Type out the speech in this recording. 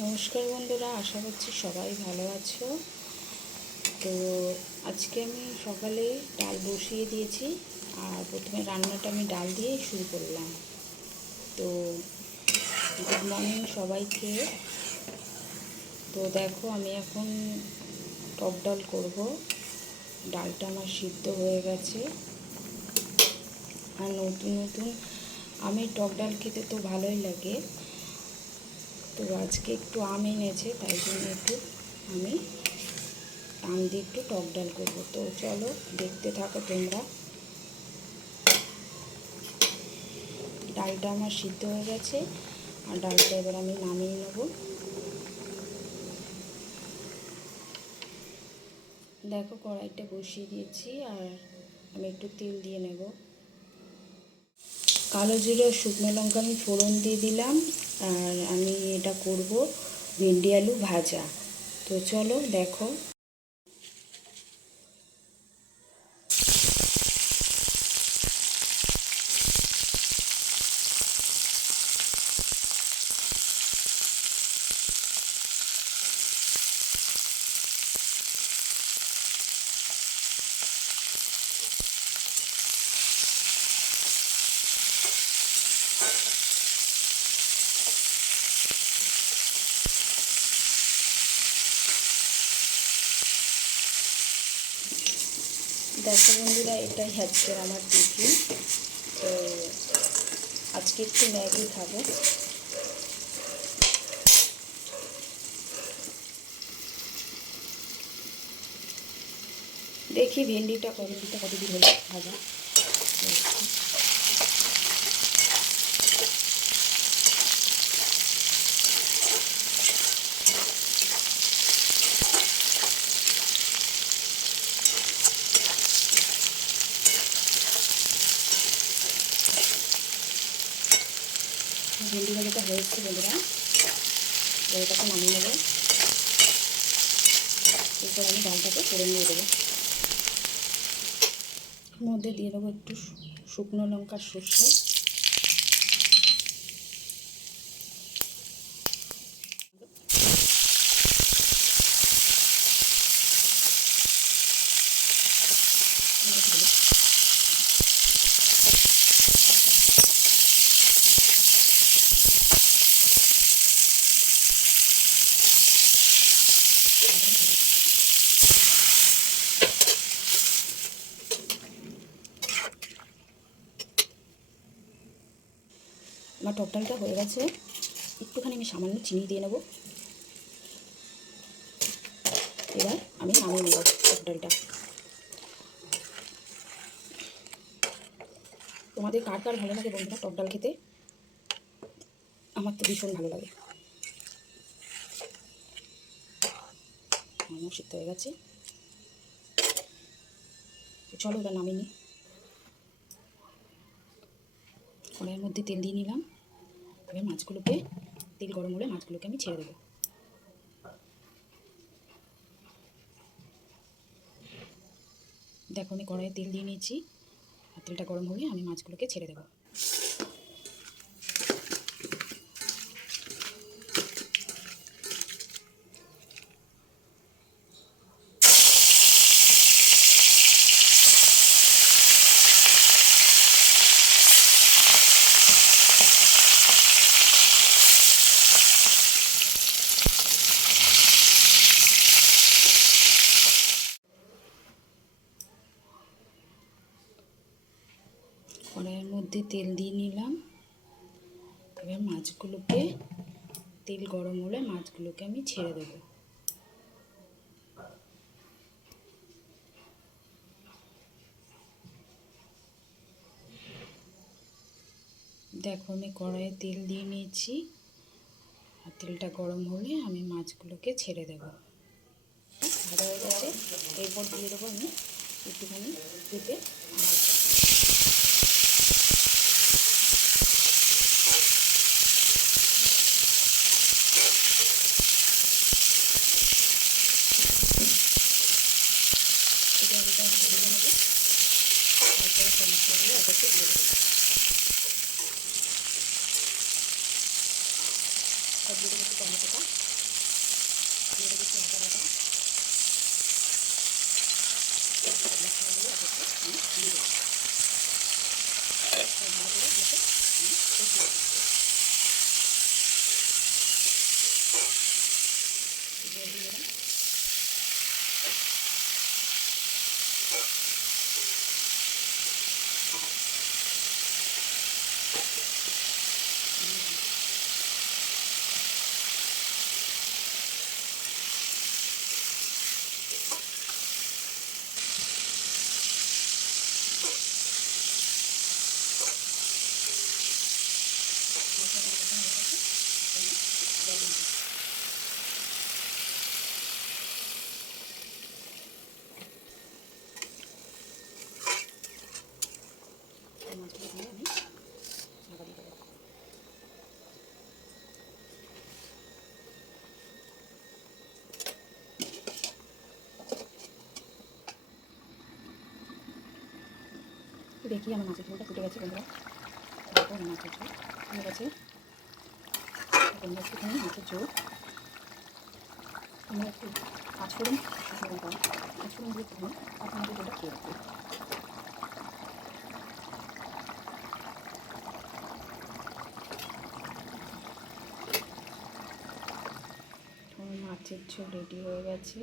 নমস্কার বন্ধুরা, আশা করছি সবাই ভালো আছো। তো আজকে আমি সকালে ডাল বসিয়ে দিয়েছি, আর প্রথমে রান্নাটা আমি ডাল দিয়ে শুরু করলাম। তো গুড মর্নিং সবাইকে। তো দেখো, আমি এখন টক ডাল করব। ডালটা আমার সিদ্ধ হয়ে গেছে। আর নতুন নতুন আমি টক ডাল খেতে তো ভালোই লাগে। তো আজকে একটু আম এনেছে, তাই জন্য একটু আমি আম দিয়ে একটু টক ডাল করবো। তো চলো দেখতে থাকো তোমরা। ডালটা আমার সিদ্ধ হয়ে গেছে, আর ডালটা এবার আমি নামিয়ে নেব। দেখো, কড়াইটা বসিয়ে দিয়েছি, আর আমি একটু তেল দিয়ে নেব। কালো জিরে শুকনো লঙ্কা আমি ফোড়ন দিয়ে দিলাম। আর আমি এটা করব ভেন্ডি আলু ভাজা। তো চলো দেখো। দেখো বন্ধুরা, এটাই হচ্ছে আমার টিফিন। তো আজকে একটু ম্যাগি খাবো। দেখি ভেন্ডিটা কতদিন হলো ভাজা। ভেন্ডি ভাজাটা হয়েছে বন্ধুরা, এটাকে নামিয়ে নেবো। এরপর আমি ডালটাকে ফোড়ন দিয়ে দেবো। মধ্যে দিয়ে দেবো একটু শুকনো লঙ্কার সর্ষে, আমার টক ডালটা হয়ে গেছে। একটুখানি আমি সামান্য চিনি দিয়ে নেব। এবার আমি নামিয়ে নেব টক ডালটা। তোমাদের কার কার ভালো লাগে বন্ধুরা টক ডাল খেতে? আমার তো ভীষণ ভালো লাগে। আমার সিদ্ধ হয়ে গেছে। চলো এবার নামিয়ে নিই। কড়াইয়ের মধ্যে তেল দিয়ে নিলাম। এবার মাছগুলোকে, তেল গরম হলে মাছগুলোকে আমি ছেড়ে দেবো। দেখো, আমি কড়াইয়ে তেল দিয়ে নিয়েছি, আর তেলটা গরম হলে আমি মাছগুলোকে ছেড়ে দেবো। কড়াইয়ের মধ্যে তেল দিয়ে নিলাম। এবার মাছগুলোকে, তেল গরম হলে মাছগুলোকে আমি ছেড়ে দেবো। দেখো, আমি কড়াইয়ে তেল দিয়ে নিয়েছি, আর তেলটা গরম হলে আমি মাছগুলোকে ছেড়ে দেবো। ভাজা হয়ে গেছে। এরপর দিয়ে দেবো আমি একটুখানি পেঁপে আর আলুটা ভেজে নেবো। তারপরে সব মশলাগুলো ওটাকে দিয়ে দেবো। আর দিয়ে দেবো একটু টমেটোটা, দিয়ে দেবো একটু আদা বাটা, মশলাগুলো এক একটু আমি দিয়ে দেবো। ভালো করে এগুলোকে আমি কষিয়ে দিচ্ছি। জল দিয়ে দিলাম। মশলাটা কষানো হয়ে গেছে, আমি জল দিয়ে দিচ্ছি। মাছগুলো দিয়ে আমি ঢাকা দিয়ে দেবো। দেখি আমার মাছের ঝোলটা ফুটে গেছে বন্ধুরা। তারপর আমার মাছের ঝোল হয়ে গেছে। বন্ধুরা একটুখানি মাছের ঝোল আমি একটু পাঁচফোড়ন পাঁচফোড়ন দিয়ে একটুখানি মাছের ঝোলটা খেয়ে রাখবো। মাছের ঝোল রেডি হয়ে গেছে।